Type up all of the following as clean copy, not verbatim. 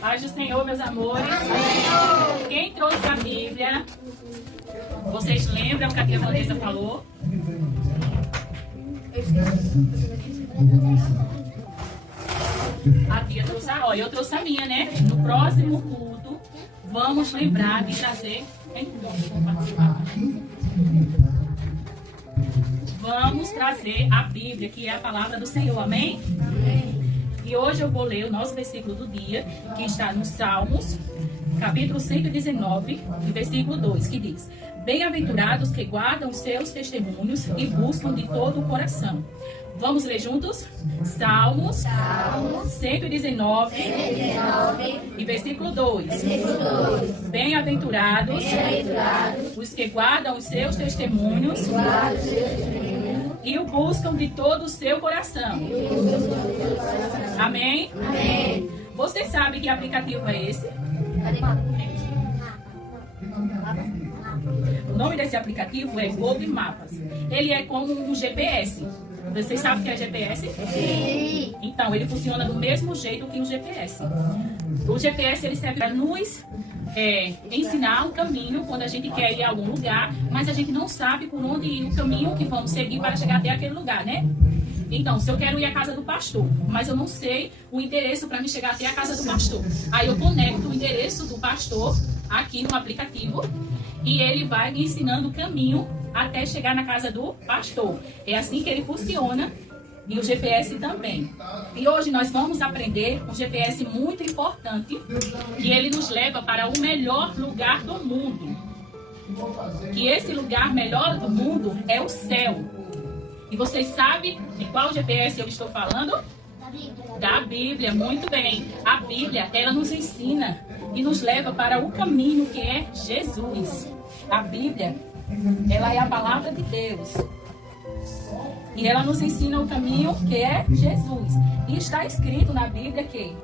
Paz do Senhor, meus amores. Quem trouxe a Bíblia? Vocês lembram o que a tia Vanessa falou? A tia trouxe a... Olha, eu trouxe a minha, né? No próximo culto, vamos lembrar de trazer... Vamos trazer a Bíblia, que é a palavra do Senhor. Amém? Amém. E hoje eu vou ler o nosso versículo do dia, que está no Salmos, capítulo 119, versículo 2, que diz: Bem-aventurados que guardam os seus testemunhos e buscam de todo o coração. Vamos ler juntos? Salmos 119 e versículo 2. Bem-aventurados os que guardam os seus testemunhos e o buscam de todo o seu coração. Amém? Amém. Você sabe que aplicativo é esse? O nome desse aplicativo é Google Maps. Ele é como um GPS. Vocês sabem o que é GPS? Sim. Então, ele funciona do mesmo jeito que o GPS. O GPS ele serve para nos ensinar um caminho quando a gente quer ir a algum lugar, mas a gente não sabe por onde ir, o caminho que vamos seguir para chegar até aquele lugar, né? Então, se eu quero ir à casa do pastor, mas eu não sei o endereço para me chegar até a casa do pastor, aí eu conecto o endereço do pastor aqui no aplicativo e ele vai me ensinando o caminho até chegar na casa do pastor. É assim que ele funciona. E o GPS também. E hoje nós vamos aprender um GPS muito importante, que ele nos leva para o melhor lugar do mundo. Que esse lugar melhor do mundo é o céu. E vocês sabem de qual GPS eu estou falando? Da Bíblia, muito bem. A Bíblia, ela nos ensina e nos leva para o caminho que é Jesus. A Bíblia, ela é a palavra de Deus. E ela nos ensina o caminho que é Jesus. E está escrito na Bíblia que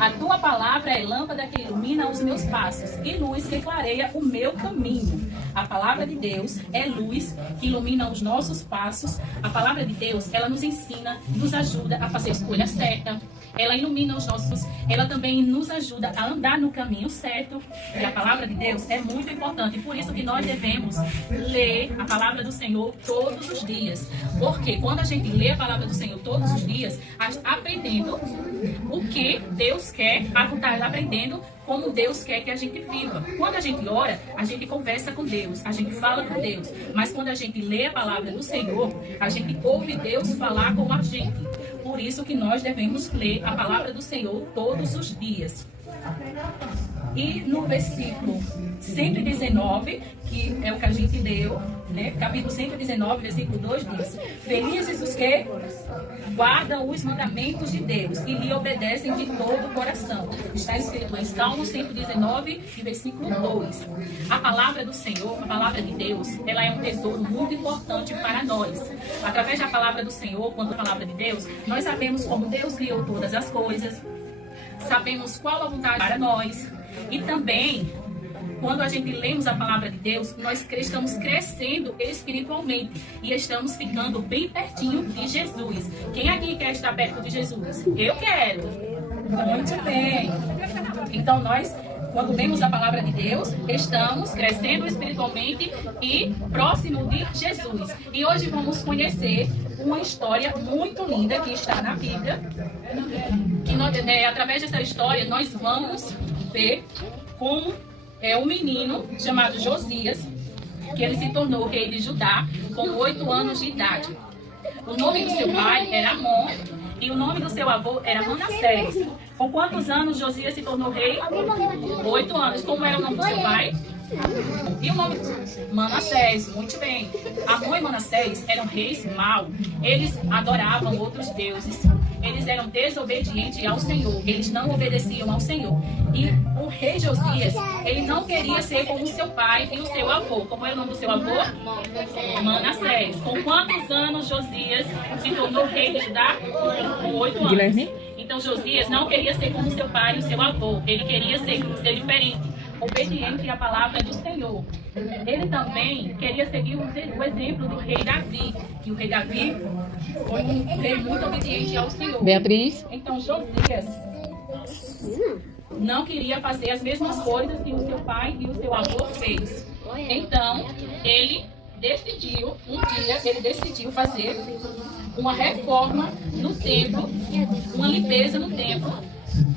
a tua palavra é lâmpada que ilumina os meus passos e luz que clareia o meu caminho. A palavra de Deus é luz que ilumina os nossos passos. A palavra de Deus, ela nos ensina, nos ajuda a fazer a escolha certa. Ela ilumina os nossos, ela também nos ajuda a andar no caminho certo. E a palavra de Deus é muito importante. Por isso que nós devemos ler a palavra do Senhor todos os dias. Porque quando a gente lê a palavra do Senhor todos os dias, aprendendo o que Deus quer, aprendendo como Deus quer que a gente viva. Quando a gente ora, a gente conversa com Deus, a gente fala com Deus. Mas quando a gente lê a palavra do Senhor, a gente ouve Deus falar com a gente. Por isso que nós devemos ler a palavra do Senhor todos os dias. E no versículo 119, que é o que a gente leu, né? Capítulo 119, versículo 2 diz: Felizes os que guardam os mandamentos de Deus e lhe obedecem de todo o coração. Está escrito em Salmo 119, versículo 2. A palavra do Senhor, a palavra de Deus, ela é um tesouro muito importante para nós. Através da palavra do Senhor, quando a palavra de Deus, nós sabemos como Deus criou todas as coisas, sabemos qual a vontade para nós. E também, quando a gente lemos a palavra de Deus, nós estamos crescendo espiritualmente e estamos ficando bem pertinho de Jesus. Quem aqui quer estar perto de Jesus? Eu quero. Muito bem. Então nós, quando lemos a palavra de Deus, estamos crescendo espiritualmente e próximo de Jesus. E hoje vamos conhecer uma história muito linda que está na Bíblia. Que nós, através dessa história nós vamos ver como um menino chamado Josias, que ele se tornou rei de Judá com 8 anos de idade. O nome do seu pai era Amon e o nome do seu avô era Manassés. Com quantos anos Josias se tornou rei? 8 anos. Como era o nome do seu pai? E o nome? Manassés. Muito bem. Amon e Manassés eram reis maus. Eles adoravam outros deuses. Eles eram desobedientes ao Senhor. Eles não obedeciam ao Senhor. E o rei Josias, ele não queria ser como o seu pai e o seu avô. Como é o nome do seu avô? Manassés. Com quantos anos Josias se tornou rei de Judá? Com 8 anos. Então Josias não queria ser como seu pai e o seu avô. Ele queria ser diferente. obediente à palavra do Senhor. Ele também queria seguir o exemplo do rei Davi, que o rei Davi foi um rei muito obediente ao Senhor. Beatriz. Então Josias não queria fazer as mesmas coisas que o seu pai e o seu avô fez. Então ele decidiu fazer uma reforma no templo, uma limpeza no templo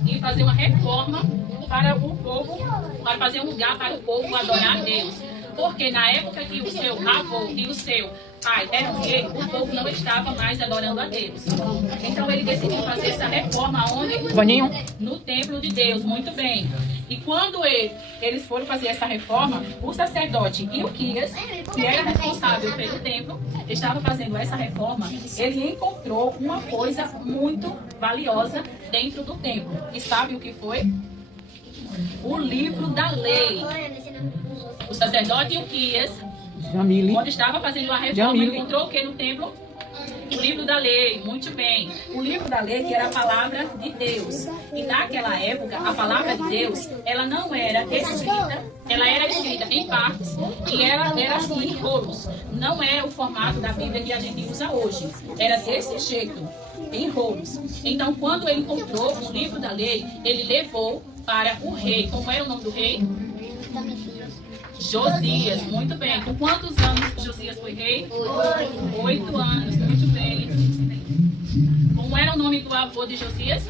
e fazer uma reforma para o povo, para fazer um lugar para o povo adorar a Deus. Porque na época que o seu avô e o seu pai eram rei, o povo não estava mais adorando a Deus. Então ele decidiu fazer essa reforma onde? Vaninho. No templo de Deus, muito bem. E quando eles foram fazer essa reforma, o sacerdote Ilquias, que era responsável pelo templo, estava fazendo essa reforma, ele encontrou uma coisa muito valiosa dentro do templo. E sabe o que foi? O livro da lei. O sacerdote Ilquias, quando estava fazendo a reforma, encontrou o que no templo? O livro da lei, muito bem. O livro da lei que era a palavra de Deus. E naquela época, a palavra de Deus, ela não era escrita, ela era escrita em partes e era assim em rolos. Não era o formato da Bíblia que a gente usa hoje. Era desse jeito, em rolos. Então, quando ele encontrou o livro da lei, ele levou para o rei. Como era o nome do rei? Josias, muito bem. Com quantos anos Josias foi rei? 8 anos, muito bem. Como era o nome do avô de Josias?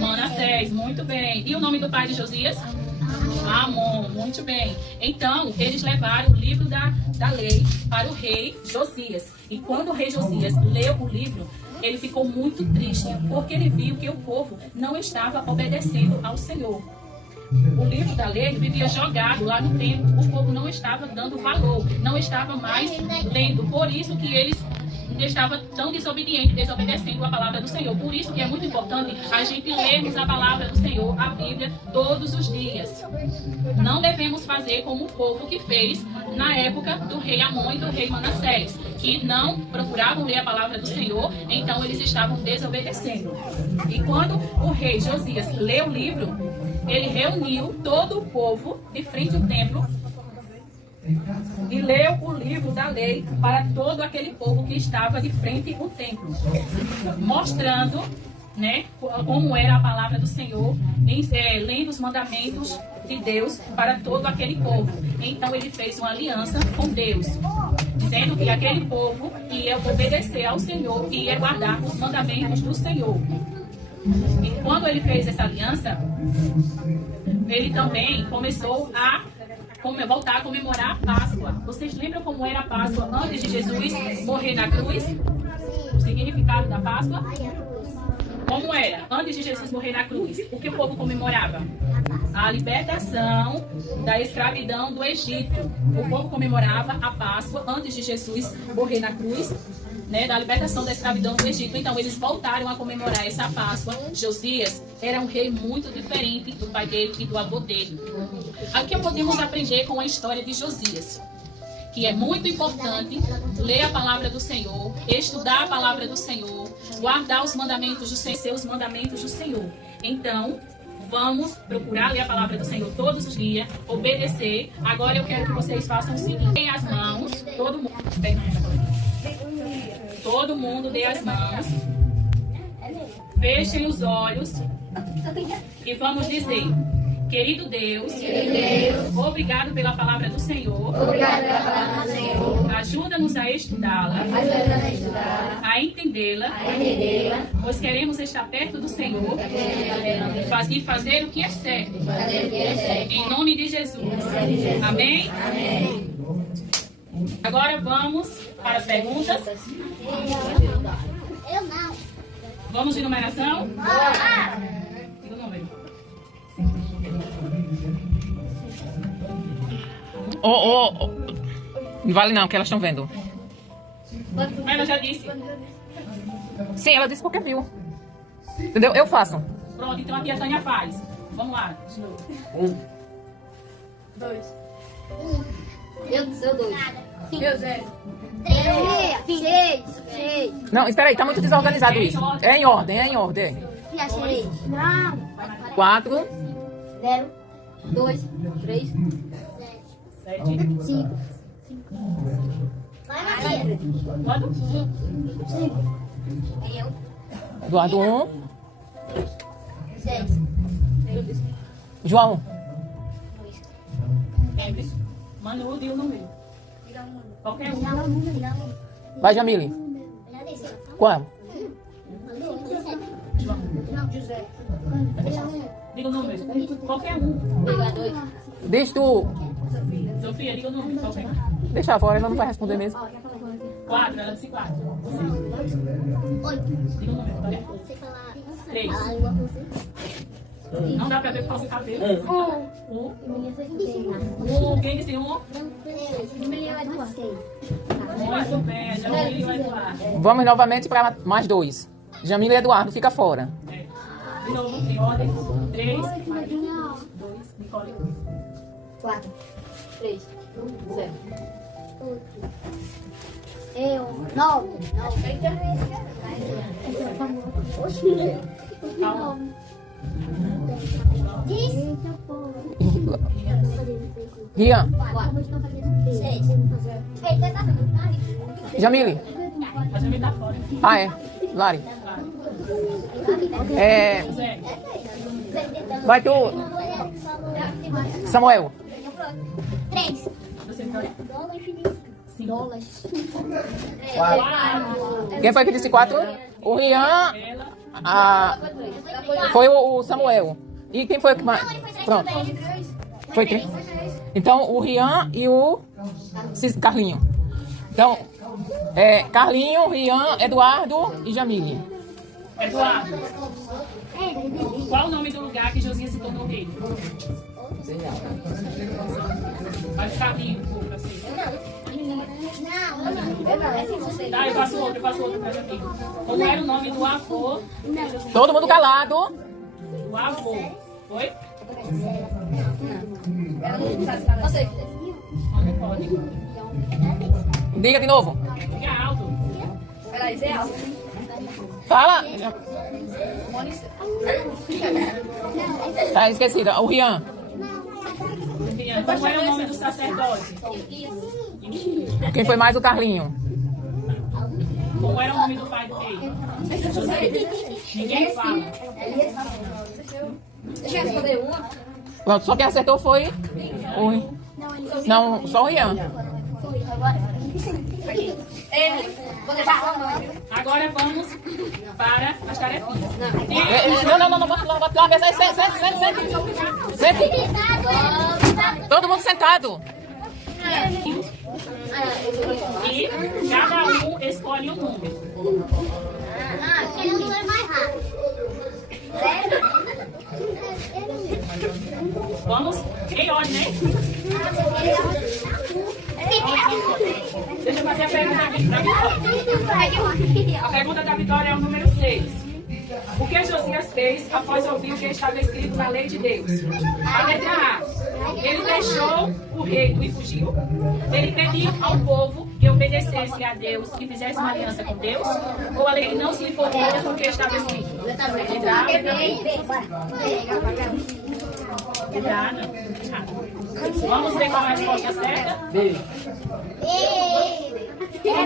Manassés, muito bem. E o nome do pai de Josias? Amon, muito bem. Então, eles levaram o livro da lei para o rei Josias. E quando o rei Josias leu o livro, ele ficou muito triste, porque ele viu que o povo não estava obedecendo ao Senhor. O livro da lei vivia jogado lá no templo, o povo não estava dando valor, não estava mais lendo. Por isso que eles estavam tão desobedientes, desobedecendo a palavra do Senhor. Por isso que é muito importante a gente lermos a palavra do Senhor, a Bíblia, todos os dias. Não devemos fazer como o povo que fez na época do rei Amon e do rei Manassés, que não procuravam ler a palavra do Senhor, então eles estavam desobedecendo. E quando o rei Josias leu o livro, ele reuniu todo o povo de frente ao templo e leu o livro da lei para todo aquele povo que estava de frente ao templo, mostrando, né, como era a palavra do Senhor, lendo os mandamentos de Deus para todo aquele povo. Então ele fez uma aliança com Deus, dizendo que aquele povo ia obedecer ao Senhor e ia guardar os mandamentos do Senhor. E quando ele fez essa aliança, ele também começou a voltar a comemorar a Páscoa. Vocês lembram como era a Páscoa antes de Jesus morrer na cruz? O significado da Páscoa? Como era antes de Jesus morrer na cruz? O que o povo comemorava? A libertação da escravidão do Egito. O povo comemorava a Páscoa antes de Jesus morrer na cruz, né, da libertação da escravidão do Egito. Então eles voltaram a comemorar essa Páscoa. Josias era um rei muito diferente do pai dele e do avô dele. O que podemos aprender com a história de Josias? Que é muito importante ler a palavra do Senhor, estudar a palavra do Senhor, guardar os mandamentos do Senhor, os mandamentos do Senhor. Então, vamos procurar ler a palavra do Senhor todos os dias, obedecer. Agora eu quero que vocês façam o seguinte: deem as mãos, todo mundo dê as mãos, fechem os olhos e vamos dizer: querido Deus, obrigado pela palavra do Senhor. Ajuda-nos a estudá-la, a entendê-la, pois queremos estar perto do Senhor e fazer o que é certo. Em nome de Jesus. Amém? Agora vamos para as perguntas. Eu não. Vamos de numeração? Diga o número. Não vale não, que elas estão vendo. Ela já disse. Sim, ela disse porque viu. Entendeu? Eu faço. Pronto, então aqui a Tânia faz. Vamos lá. 2. Eu sou 2. Eu 0. 3. 6. Não, espera aí, tá muito desorganizado isso. É em ordem. 6. Não. 4. 0. 2, 3, 7. 5. Vai, Maria. Quanto? 5. Eu. Eduardo 1. 6. João. Lembre. Manu e o número. Qualquer um. Vai, Jamile. Qual? José. Diga o número. Qualquer um. 2. Deixa tu. Sofia, diga o número. Qualquer um. Deixa fora, ela não vai responder mesmo. 4, ela disse 4. 8. Diga o número. Olha. Você falar. 3. Igual você. Não dá pra ver por causa do cabelo. 1. Quem disse 1? Muito bem, já ouvi o Eduardo. Vamos novamente para mais 2. Jamile e Eduardo, fica fora. De novo, em ordem. 3, mais 2, Nicole. 4. 3. 0. Eu. 9. Calma. 10. Rian, 6. Jamile. A gente tá fora. Ah, é. Lari. Zé. Vai tu. Samuel. 3. Você Vitória. 5. 4. Quem foi que disse 4? O Rian. Foi o Samuel. E quem foi que mais? Pronto. Foi 3. Então, o Rian e o Carlinho. Então, Carlinho, Rian, Eduardo e Jamile. Eduardo. Qual o nome do lugar que Josias se tornou rei? Vai ficar vivo, assim. Tá, eu faço outro pra Jamile. Como era o nome do avô? Todo mundo calado. Do avô. Foi? Não pode. Diga de novo. Diga alto. Fala. Tá esquecido. O Rian. Como era o nome do sacerdote? Quem foi mais? O Carlinho. Como era o nome do pai do rei? José. Ninguém fala. Deixa eu responder uma. Pronto, só quem acertou foi o... Não, só o Rian. Agora vamos para as tarefinhas. Não, bota lá, sente. Todo mundo sentado. E cada um escolhe um número. Quem não é mais rápido? Vamos em ordem, né? Deixa eu fazer a pergunta aqui para Vitória. A pergunta da Vitória é o número 6. O que Josias fez após ouvir o que estava escrito na lei de Deus? A letra A. Ele deixou o reino e fugiu. Ele pediu ao povo que obedecesse a Deus e fizesse uma aliança com Deus. Ou a lei não se importou com o que estava escrito? Letra A, letra B. Letra A, não. Vamos ver qual é a resposta certa? B. Né?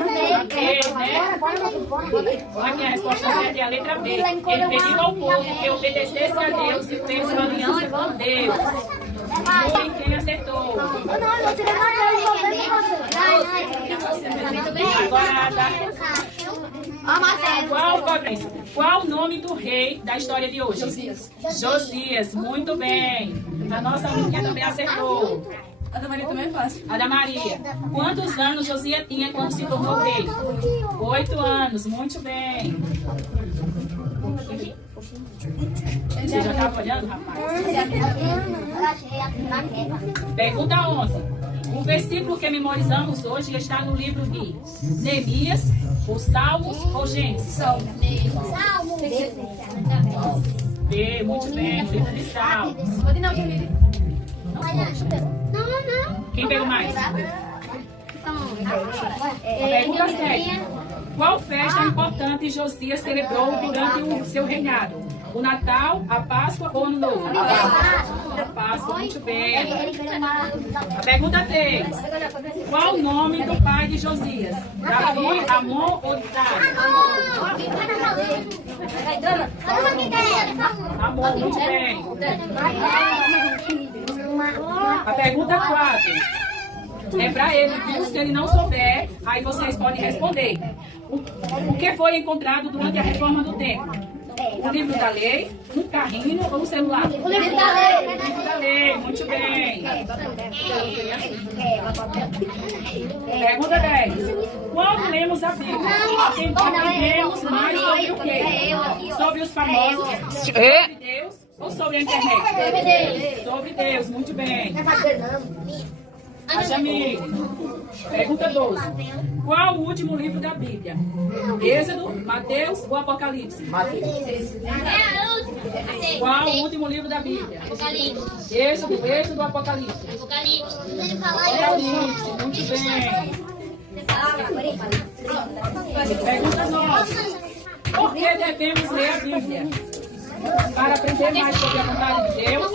Aqui a resposta certa é a letra B. Ele pediu ao povo que obedecesse a Deus e fez uma aliança com Deus. Foi quem acertou. Agora, qual o nome do rei da história de hoje? Josias. Muito bem. A nossa amiga também acertou. A da Maria também é fácil. A da Maria. Quantos anos Josias tinha quando se tornou rei? 8 anos. Muito bem. Você já estava olhando, rapaz? Pergunta 11. O versículo que memorizamos hoje está no livro de Neemias, os Salmos ou Gênesis? B, muito bem. Livro de Salmos. Quem pegou mais? Pergunta 7. Qual festa importante Josias celebrou durante o seu reinado? O Natal, a Páscoa ou o Ano Novo? A Páscoa, muito bem. A pergunta 3. Qual o nome do pai de Josias? Davi, Amon ou Itai? Amon, muito bem. A pergunta 4. É para ele, viu? Se ele não souber, aí vocês podem responder. O que foi encontrado durante a reforma do templo? O livro da lei, um carrinho ou um celular? O livro da lei. O livro da lei, muito bem. Pergunta 10. Quando lemos a Bíblia, aprendemos mais sobre o quê? Sobre os famosos, sobre Deus ou sobre a internet? Sobre Deus, muito bem. A Jamile. Pergunta 12. Qual o último livro da Bíblia? Êxodo, Mateus ou Apocalipse? Qual o último livro da Bíblia? Êxodo ou Apocalipse? Apocalipse, muito bem. Pergunta 9. Por que devemos ler a Bíblia? Para aprender mais sobre a vontade de Deus?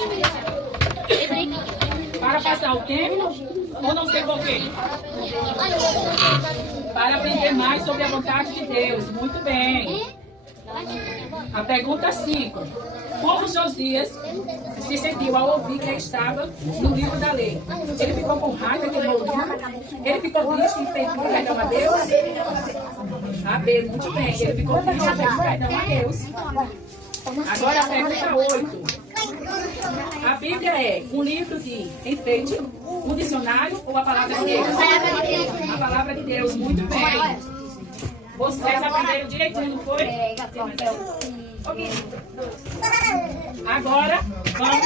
Para passar o tempo? Ou não sei por quê? Para aprender mais sobre a vontade de Deus. Muito bem. A pergunta 5. Como Josias se sentiu ao ouvir que estava no livro da lei? Ele ficou com raiva que ele ouviu? Ele ficou triste e pediu perdão a Deus? A B, muito bem. Ele ficou triste e pediu perdão a Deus. Agora a pergunta 8. A Bíblia é um livro de enfeite, um dicionário ou a palavra de Deus? A palavra de Deus, muito bem. Vocês aprenderam direitinho, não foi? Agora, vamos.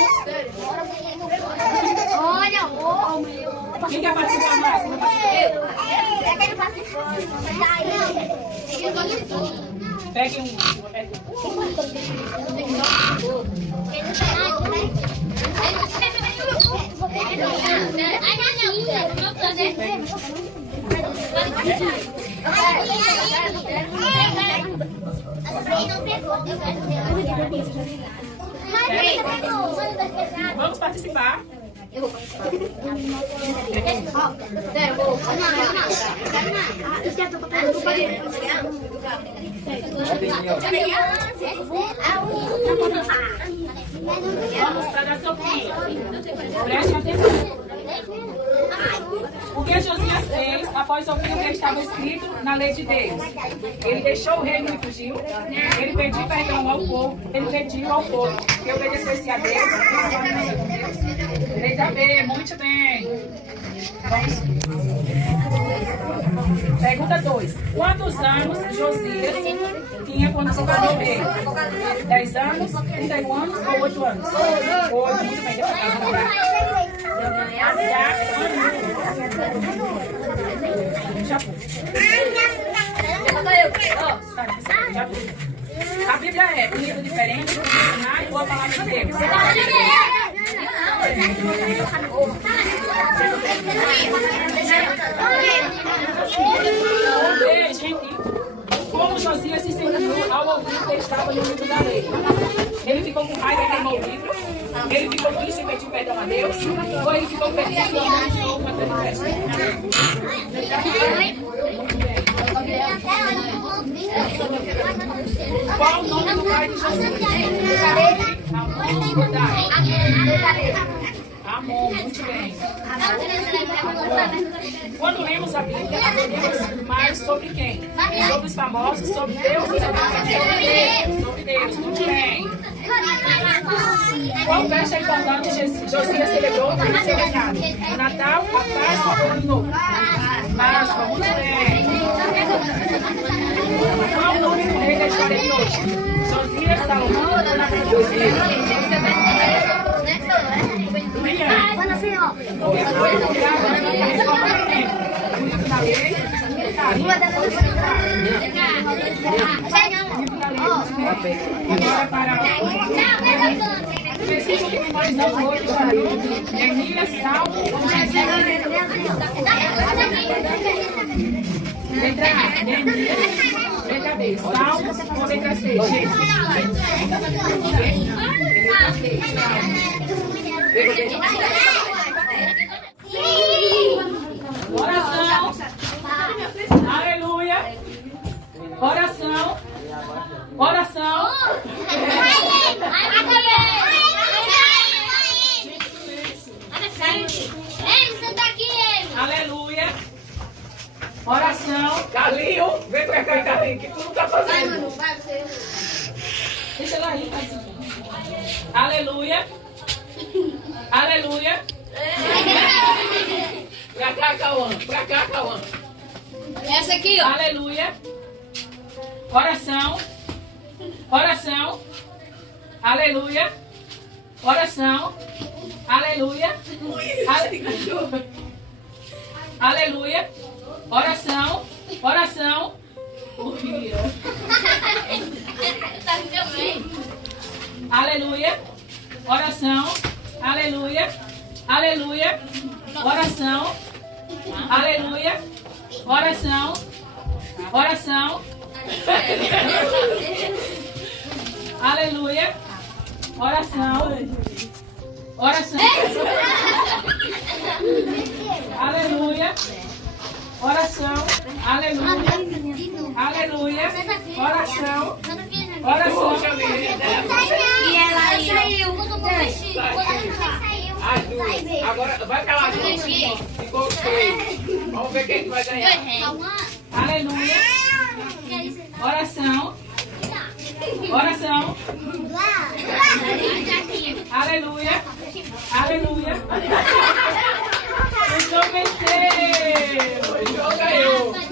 Quem quer participar mais? Pegue um. Vamos participar. Eu vou participar. Vamos para a Sofia. Preste atenção. O que Josias fez após ouvir o que estava escrito na lei de Deus? Ele deixou o reino e fugiu. Ele pediu perdão ao povo. Ele pediu ao povo que obedecesse a Deus. Letra B, muito bem. Vamos. Pergunta 2. Quantos anos Josias tinha quando se tornou rei? 10 anos, 31 anos ou 8 anos? 8, muito bem. A Bíblia é um livro diferente, um dicionário ou a palavra de Deus? Gente, como Josias se sentiu ao ouvir que estava no livro da lei? Ele ficou com raiva e queimou o livro? Ele ficou triste e pediu perdão a Deus? Ou ele ficou feliz e abençoou uma festa? Qual o nome do pai de Josias? Amon, muito bem. Quando lemos a Bíblia, aprendemos mais sobre quem? Sobre os famosos, sobre Deus e sobre Deus, muito bem. Qual festa importante Josias celebrou para ser reinado? O Natal, a Páscoa ou o Ano Novo? Páscoa, muito bem. Qual o nome do rei da história de hoje? Josias, Salomão ou Nabucodonosor? Letra A, letra B, crescer. Salmos, poder crescer. Oração. Aleluia. Oração. Oração. Aleluia. Oração. Carlinho, vem pra cá, Carlinho, que tu não tá fazendo. Deixa ela aí, Paizinho. Aleluia. Aleluia. Pra cá, Cauã, pra cá, Cauã. Essa aqui, ó. Aleluia. Oração. Oração. Aleluia. Oração. Aleluia. Aleluia. Oração. Oração. Tá ficando bem. Aleluia. Oração. Aleluia. Aleluia. Oração. Aleluia. Oração. Oração. Aleluia. Oração. Oração. Aleluia. Oração. Aleluia. Aleluia. Oração. Oração. E ela saiu. As duas. Agora vai pra lá, João. Ficou 3. Vamos ver quem vai ganhar. Aleluia. Oração. Oração. Aleluia. Aleluia. Então venceu. O João ganhou.